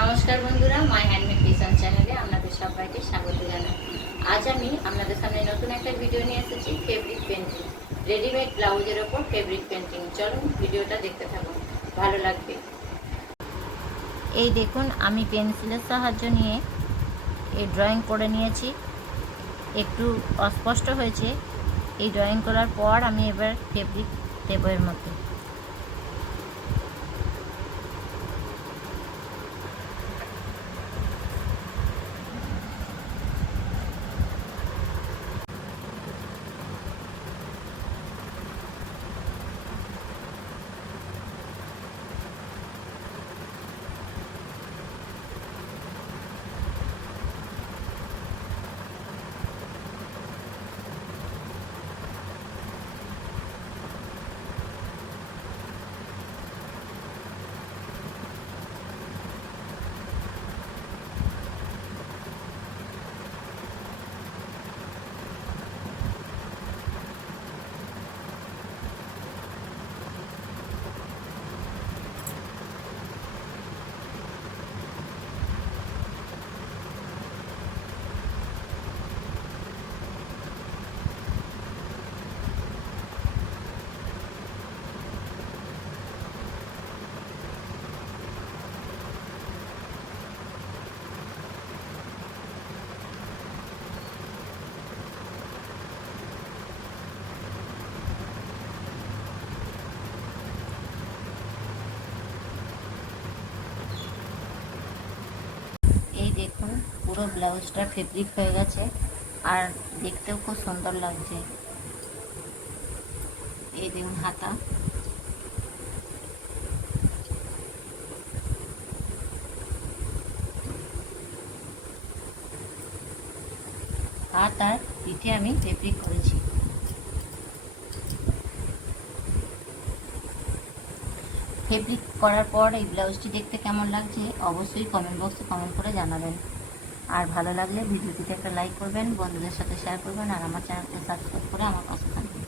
নমস্কার বন্ধুরা, মাই handmade kitchen চ্যানেলে আপনাদের সবাইকে স্বাগত জানাই। আজ আমি আপনাদের সামনে নতুন একটা ভিডিও নিয়ে এসেছি, ফেব্রিক পেন্টিং। রেডিমেড ব্লাউজের ওপর ফেব্রিক পেন্টিং। চলুন ভিডিওটা দেখতে থাকুন, ভালো লাগবে। এই দেখুন, আমি পেন্সিলের সাহায্য নিয়ে এই ড্রয়িং করে নিয়েছি। একটু অস্পষ্ট হয়েছে। এই ড্রয়িং করার পর আমি এবার ফেব্রিক দেবো এর মধ্যে। এই দেখুন, পুরো ব্লাউজটা ফেব্রিক হয়ে গেছে আর দেখতেও খুব সুন্দর লাগছে। এই দেখুন হাতা, হাত আর পিঠে আমি ফেব্রিক করেছি। ফেব্রিক করার পর এই ব্লাউজটি দেখতে কেমন লাগছে অবশ্যই কমেন্ট বক্সে কমেন্ট করে জানাবেন। আর ভালো লাগলে ভিডিওটিতে একটা লাইক করবেন, বন্ধুদের সাথে শেয়ার করবেন আর আমার চ্যানেলকে সাবস্ক্রাইব করে আমার পাশে থাকবেন।